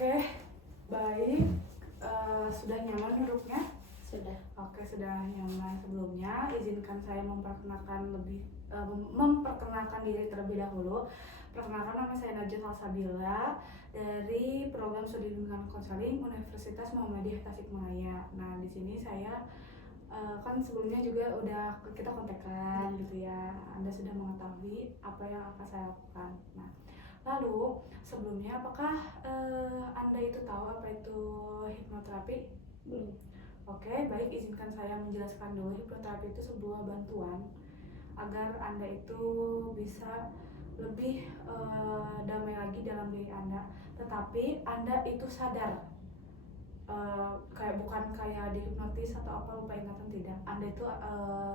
Oke, baik. Sudah nyaman duduknya? Sudah. Oke, sudah nyaman. Sebelumnya, izinkan saya memperkenalkan diri terlebih dahulu. Perkenalkan, nama saya Najat Salsabila dari program studi bimbingan konseling Universitas Muhammadiyah Tasikmalaya. Nah, di sini saya kan sebelumnya juga udah kita kontekan gitu ya. Anda sudah mengetahui apa yang akan saya lakukan. Nah, lalu sebelumnya apakah Anda itu tahu apa itu hipnoterapi? Belum. Oke, baik, izinkan saya menjelaskan dulu. Hipnoterapi itu sebuah bantuan agar Anda itu bisa lebih damai lagi dalam diri Anda. Tetapi Anda itu sadar, bukan kayak dihipnotis atau apa lupa ingatan, tidak. Anda itu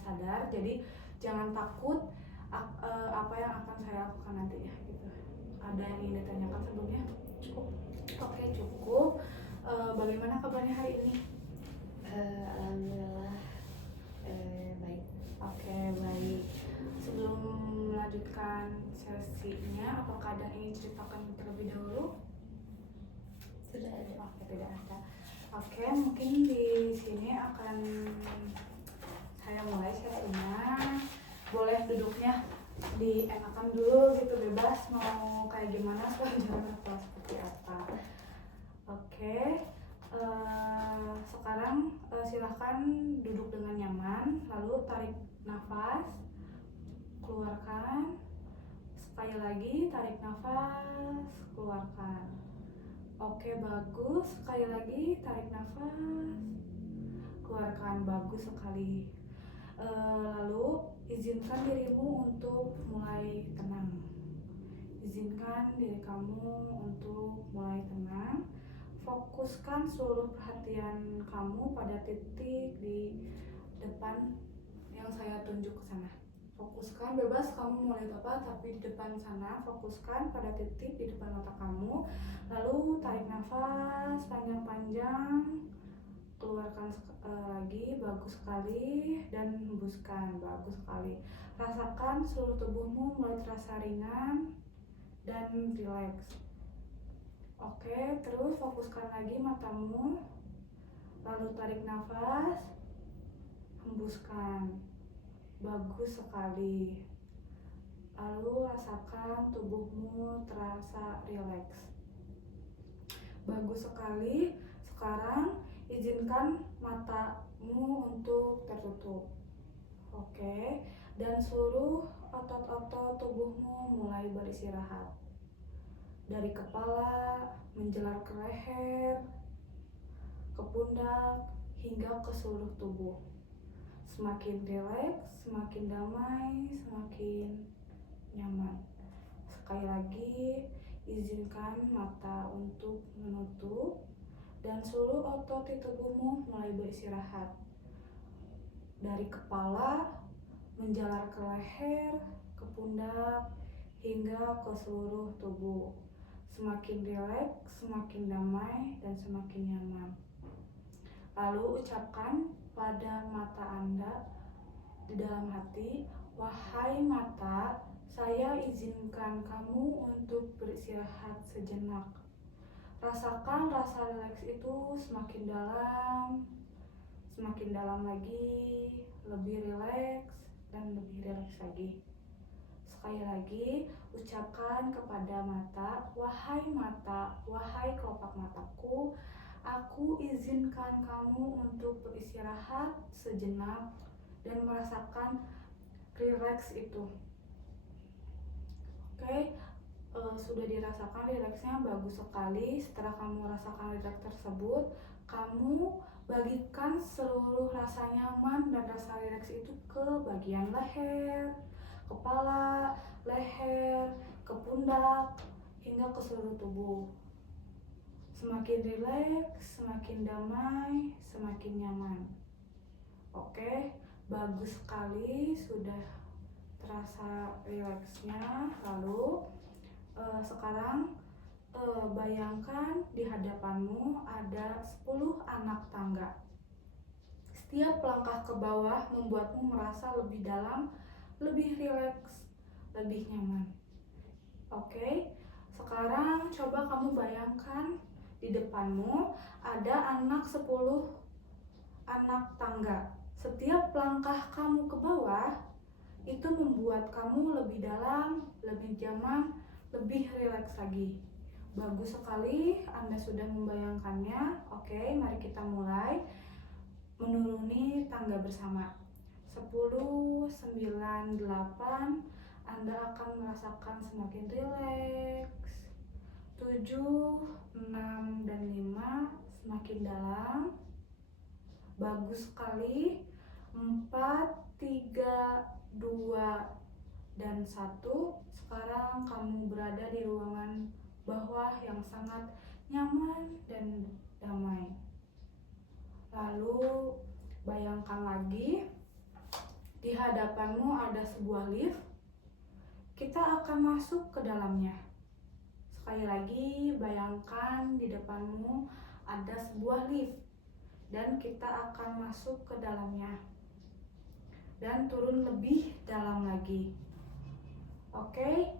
sadar, jadi jangan takut apa yang akan saya lakukan nantinya gitu. Ada yang ingin ditanyakan sebelumnya? Cukup. Oke, cukup. Bagaimana kabarnya hari ini? Alhamdulillah baik. Oke, baik. Sebelum melanjutkan sesinya, apakah ada yang ingin ceritakan terlebih dahulu? Sudah ada. Oke, tidak ada. Oke, mungkin di sini akan saya mulai sesinya. Boleh duduknya dienakan dulu gitu, bebas mau kayak gimana, selanjutnya atau seperti apa. Oke, sekarang silahkan duduk dengan nyaman, lalu tarik nafas, keluarkan. Sekali lagi tarik nafas, keluarkan. Oke, bagus. Sekali lagi tarik nafas, keluarkan. Bagus sekali. Lalu izinkan dirimu untuk mulai tenang. Izinkan diri kamu untuk mulai tenang. Fokuskan seluruh perhatian kamu pada titik di depan yang saya tunjuk ke sana. Fokuskan, bebas kamu mau lihat apa, tapi di depan sana fokuskan pada titik di depan mata kamu. Lalu tarik nafas panjang-panjang, keluarkan lagi, bagus sekali, dan hembuskan, bagus sekali. Rasakan seluruh tubuhmu mulai terasa ringan dan rileks. Oke, terus fokuskan lagi matamu, lalu tarik nafas, hembuskan, bagus sekali. Lalu rasakan tubuhmu terasa rileks, bagus sekali. Sekarang izinkan matamu untuk tertutup. Oke, dan seluruh otot-otot tubuhmu mulai beristirahat. Dari kepala menjelar ke leher, ke pundak, hingga ke seluruh tubuh. Semakin rileks, semakin damai, semakin nyaman. Sekali lagi, izinkan mata untuk menutup dan seluruh otot di tubuhmu mulai beristirahat. Dari kepala menjalar ke leher, ke pundak, hingga ke seluruh tubuh. Semakin rileks, semakin damai, dan semakin nyaman. Lalu ucapkan pada mata Anda di dalam hati, wahai mata, saya izinkan kamu untuk beristirahat sejenak. Rasakan rasa rileks itu semakin dalam lagi, lebih rileks dan lebih rileks lagi. Sekali lagi, ucapkan kepada mata, wahai kelopak mataku, aku izinkan kamu untuk beristirahat sejenak dan merasakan rileks itu. Oke, sudah dirasakan rileksnya, bagus sekali. Setelah kamu merasakan rileks tersebut, kamu bagikan seluruh rasa nyaman dan rasa rileks itu ke bagian leher, kepala, leher, ke pundak, hingga ke seluruh tubuh. Semakin rileks, semakin damai, semakin nyaman. Oke, bagus sekali, sudah terasa rileksnya. Lalu sekarang bayangkan di hadapanmu ada 10 anak tangga. Setiap langkah ke bawah membuatmu merasa lebih dalam, lebih rileks, lebih nyaman. Oke, sekarang coba kamu bayangkan Di depanmu ada 10 anak tangga. Setiap langkah kamu ke bawah itu membuat kamu lebih dalam, lebih nyaman, lebih rileks lagi. Bagus sekali, Anda sudah membayangkannya. Oke, mari kita mulai menuruni tangga bersama. 10, 9, 8. Anda akan merasakan semakin rileks. 7, 6, dan 5 semakin dalam. Bagus sekali. 4, 3, 2, dan 1. Sekarang kamu berada di ruangan bawah yang sangat nyaman dan damai. Lalu bayangkan lagi, di hadapanmu ada sebuah lift. Kita akan masuk ke dalamnya. Sekali lagi, bayangkan di depanmu ada sebuah lift dan kita akan masuk ke dalamnya dan turun lebih dalam lagi. Oke,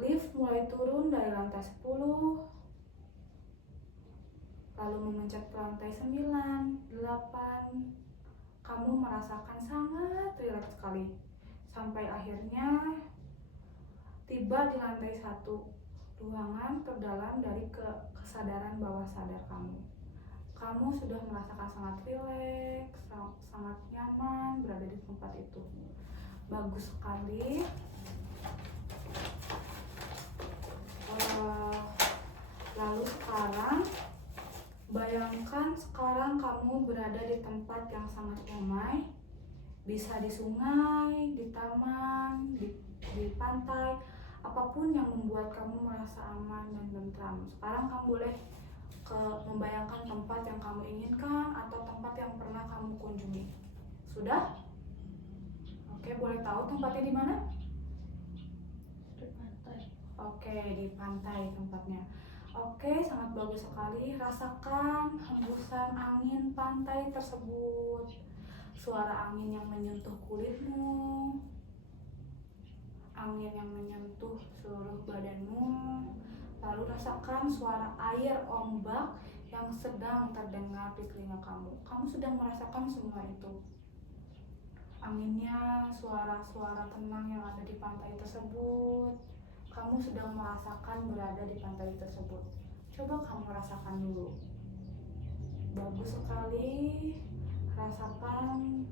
lift mulai turun dari lantai 10, lalu memencet ke lantai 9, 8. Kamu merasakan sangat rileks sekali sampai akhirnya tiba di lantai 1, ruangan terdalam dari kesadaran bawah sadar kamu. Kamu sudah merasakan sangat rileks, sangat nyaman berada di tempat itu. Bagus sekali. Lalu sekarang bayangkan sekarang kamu berada di tempat yang sangat damai. Bisa di sungai, di taman, di pantai, apapun yang membuat kamu merasa aman dan tentram. Sekarang kamu boleh membayangkan tempat yang kamu inginkan atau tempat yang pernah kamu kunjungi. Sudah? Oke, boleh tahu tempatnya di mana? Di pantai. Oke, di pantai tempatnya. Oke, sangat bagus sekali. Rasakan hembusan angin pantai tersebut. Suara angin yang menyentuh kulitmu, angin yang menyentuh seluruh badanmu. Lalu rasakan suara air ombak yang sedang terdengar di telinga kamu. Kamu sedang merasakan semua itu. Anginnya, suara-suara tenang yang ada di pantai tersebut. Kamu sedang merasakan berada di pantai tersebut. Coba kamu rasakan dulu. Bagus sekali. Rasakan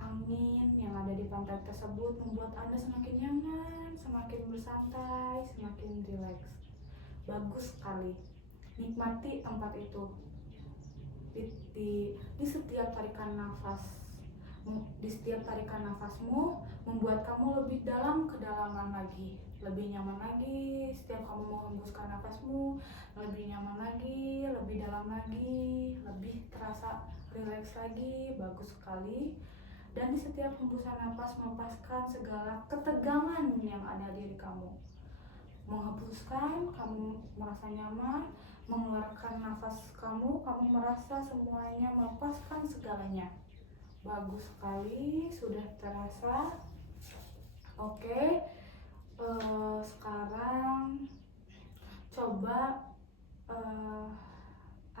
angin yang ada di pantai tersebut membuat Anda semakin nyaman, semakin bersantai, semakin rileks. Bagus sekali. Nikmati tempat itu. Di setiap tarikan nafas, di setiap tarikan nafasmu membuat kamu lebih dalam kedalaman lagi, lebih nyaman lagi. Setiap kamu menghembuskan nafasmu, lebih nyaman lagi, lebih dalam lagi, lebih terasa rileks lagi. Bagus sekali. Dan di setiap hembusan nafas melepaskan segala ketegangan yang ada di diri kamu. Menghembuskan, kamu merasa nyaman. Mengeluarkan nafas kamu merasa semuanya melepaskan segalanya. Bagus sekali, sudah terasa. Oke, sekarang coba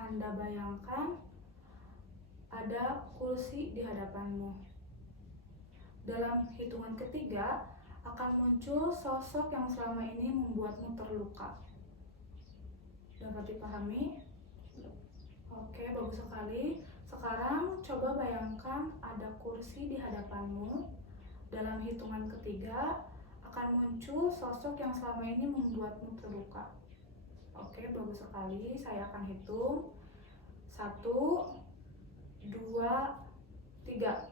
Anda bayangkan ada kursi di hadapanmu. Dalam hitungan ketiga akan muncul sosok yang selama ini membuatmu terluka. Dapat dipahami? Oke, bagus sekali. Sekarang coba bayangkan ada kursi di hadapanmu. Dalam hitungan ketiga akan muncul sosok yang selama ini membuatmu terluka. Oke, bagus sekali. Saya akan hitung. 1, 2, 3.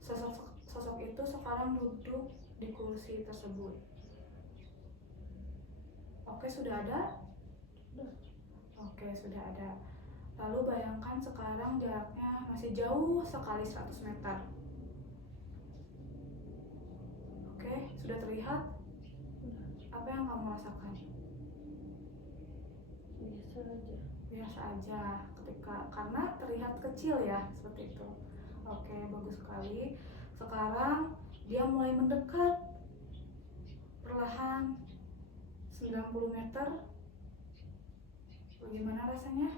Sosok itu sekarang duduk di kursi tersebut. Oke, sudah ada? Oke, sudah ada. Lalu bayangkan sekarang jaraknya masih jauh sekali, 100 meter. Oke, sudah terlihat? Apa yang kamu rasakan? Biasa aja. Biasa aja, karena terlihat kecil ya, seperti itu. Oke, bagus sekali. Sekarang dia mulai mendekat. Perlahan 90 meter. Bagaimana rasanya?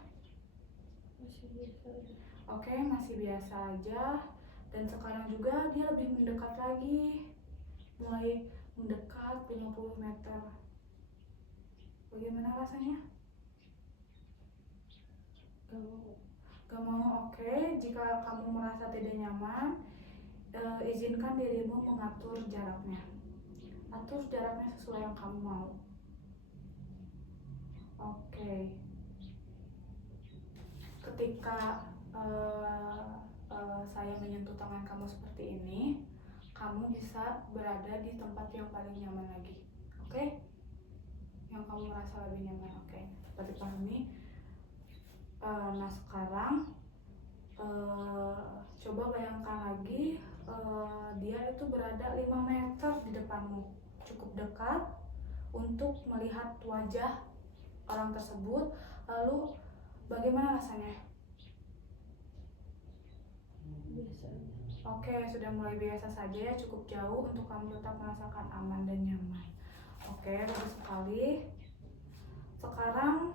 Masih biasa aja. Oke, masih biasa aja. Dan sekarang juga dia lebih mendekat lagi. Mulai mendekat 50 meter. Bagaimana rasanya? Gak mau. Gak mau, oke. Jika kamu merasa tidak nyaman, izinkan dirimu mengatur jaraknya. Atur jaraknya sesuai yang kamu mau. Oke. Ketika saya menyentuh tangan kamu seperti ini, kamu bisa berada di tempat yang paling nyaman lagi. Oke? Yang kamu merasa lebih nyaman. Oke. Dapat dipahami? Nah sekarang coba bayangkan lagi, dia itu berada 5 meter di depanmu, cukup dekat untuk melihat wajah orang tersebut. Lalu bagaimana rasanya? Biasa aja. Oke, sudah mulai biasa saja ya, cukup jauh untuk kamu tetap merasakan aman dan nyaman. Oke, bagus sekali. Sekarang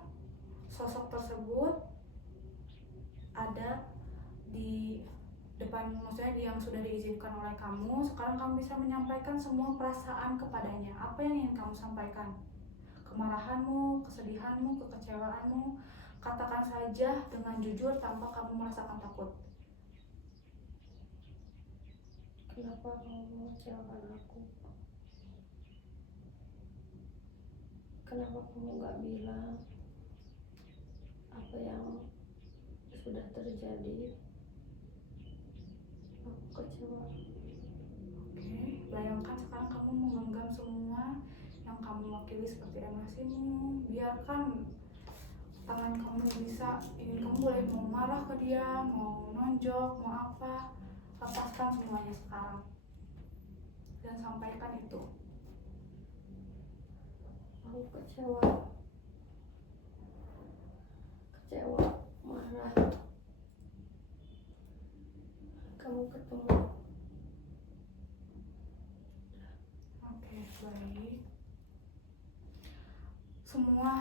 sosok tersebut ada di depan, maksudnya yang sudah diizinkan oleh kamu. Sekarang kamu bisa menyampaikan semua perasaan kepadanya. Apa yang ingin kamu sampaikan? Kemarahanmu, kesedihanmu, kekecewaanmu. Katakan saja dengan jujur tanpa kamu merasakan takut. Kenapa kamu mengecewakan aku? Kenapa kamu gak bilang apa yang sudah terjadi? Aku kecewa. Oke, bayangkan sekarang kamu menggenggam semua yang kamu wakili seperti emosimu. Biarkan tangan kamu bisa, ingin kamu boleh mau marah ke dia, mau nonjok, mau apa. Lepaskan semuanya sekarang. Dan sampaikan itu. Aku kecewa. Kecewa, marah. Kamu ketemu. Oke, baik. Semua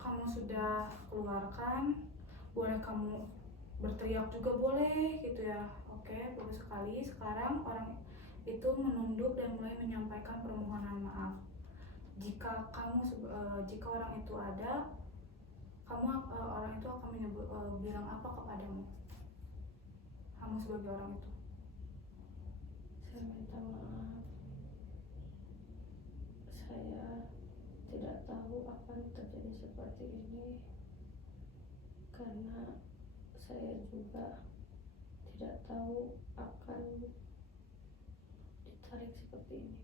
kamu sudah keluarkan. Boleh kamu berteriak juga boleh gitu ya. Oke, bagus sekali. Sekarang orang itu menunduk dan mulai menyampaikan permohonan maaf. Jika jika orang itu ada, orang itu akan bilang apa kepadamu? Kamu sebagai orang itu. Saya minta maaf. Saya tidak tahu akan terjadi seperti ini karena saya juga tidak tahu akan ditarik seperti ini.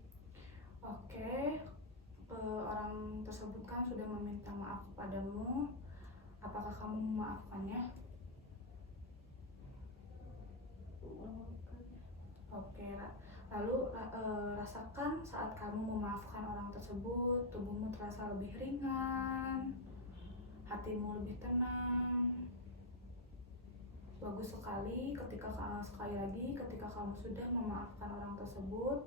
Oke, orang tersebut kan sudah meminta maaf kepadamu. Apakah kamu memaafkannya? Memaafkannya. Oke, lalu rasakan saat kamu memaafkan orang tersebut, tubuhmu terasa lebih ringan, hatimu lebih tenang. Bagus sekali. Sekali lagi ketika kamu sudah memaafkan orang tersebut,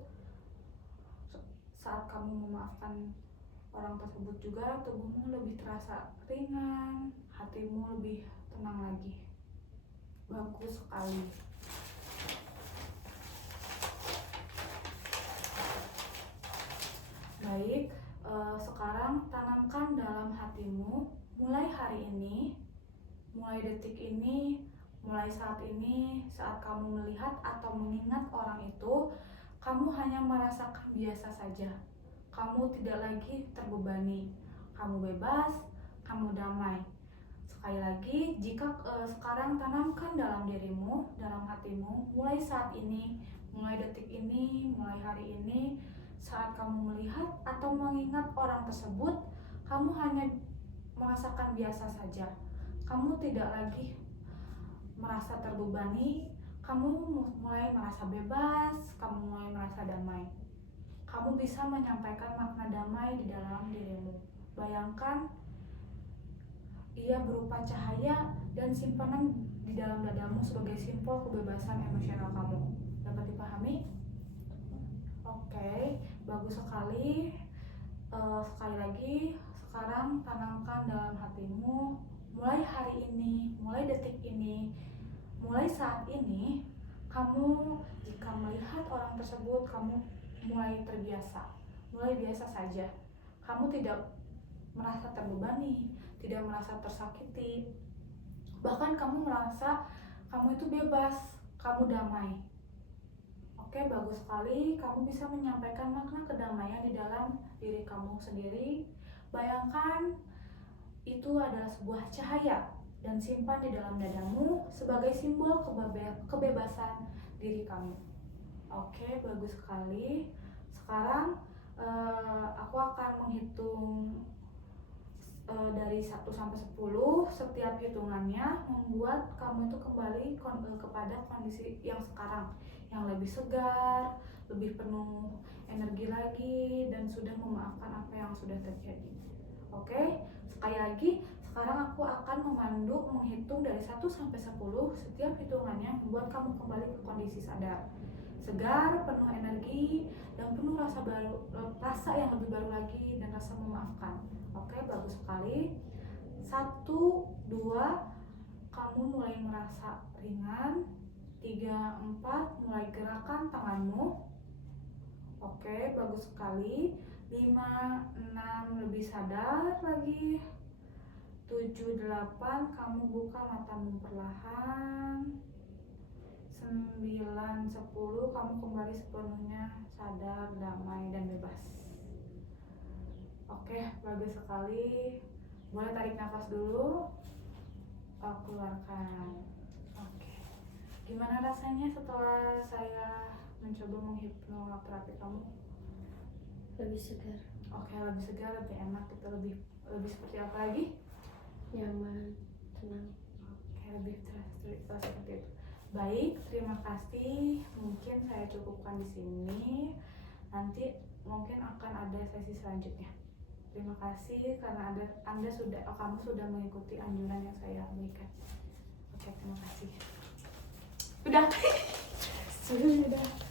saat kamu memaafkan orang tersebut juga tubuhmu lebih terasa ringan, hatimu lebih tenang lagi. Bagus sekali. Baik, sekarang tanamkan dalam hatimu, mulai hari ini, mulai detik ini, mulai saat ini, saat kamu melihat atau mengingat orang itu, kamu hanya merasakan biasa saja. Kamu tidak lagi terbebani. Kamu bebas, kamu damai. Sekali lagi, jika sekarang tanamkan dalam dirimu, dalam hatimu, mulai saat ini, mulai detik ini, mulai hari ini, saat kamu melihat atau mengingat orang tersebut, kamu hanya merasakan biasa saja. Kamu tidak lagi merasa terbebani, kamu mulai merasa bebas, kamu mulai merasa damai. Kamu bisa menyampaikan makna damai di dalam dirimu. Bayangkan ia berupa cahaya dan simpanan di dalam dadamu sebagai simbol kebebasan emosional kamu. Dapat dipahami? Oke, bagus sekali. Sekali lagi, sekarang tanamkan dalam hatimu, mulai hari ini, mulai detik ini, mulai saat ini, kamu jika melihat orang tersebut, kamu mulai terbiasa, mulai biasa saja. Kamu tidak merasa terbebani, tidak merasa tersakiti, bahkan kamu merasa kamu itu bebas, kamu damai. Oke, bagus sekali. Kamu bisa menyampaikan makna kedamaian di dalam diri kamu sendiri. Bayangkan itu adalah sebuah cahaya dan simpan di dalam dadamu sebagai simbol kebebasan diri kamu. Oke, bagus sekali. Sekarang aku akan menghitung dari 1 sampai 10. Setiap hitungannya membuat kamu itu kembali kepada kondisi yang sekarang, yang lebih segar, lebih penuh energi lagi, dan sudah memaafkan apa yang sudah terjadi. Oke, sekali lagi, sekarang aku akan memandu menghitung dari 1 sampai 10. Setiap hitungannya membuat kamu kembali ke kondisi sadar, segar, penuh energi, dan penuh rasa yang lebih baru lagi, dan rasa memaafkan. Oke, bagus sekali. 1, 2, kamu mulai merasa ringan. 3, 4, mulai gerakan tanganmu. Oke, bagus sekali. 5, 6, lebih sadar lagi. 7, 8, kamu buka matamu perlahan. 9, 10, kamu kembali sepenuhnya sadar, damai, dan bebas. Oke, bagus sekali. Boleh tarik nafas dulu. Keluarkan. Oke. Gimana rasanya setelah saya mencoba menghipnoterapi kamu? Lebih segar, Oke, lebih segar, lebih enak, kita lebih seperti apa lagi? nyaman, tenang. Oke, lebih seperti itu. Baik, terima kasih. Mungkin saya cukupkan di sini. Nanti mungkin akan ada sesi selanjutnya. Terima kasih karena kamu sudah mengikuti anjuran yang saya berikan. Oke, terima kasih. Udah. Sudah.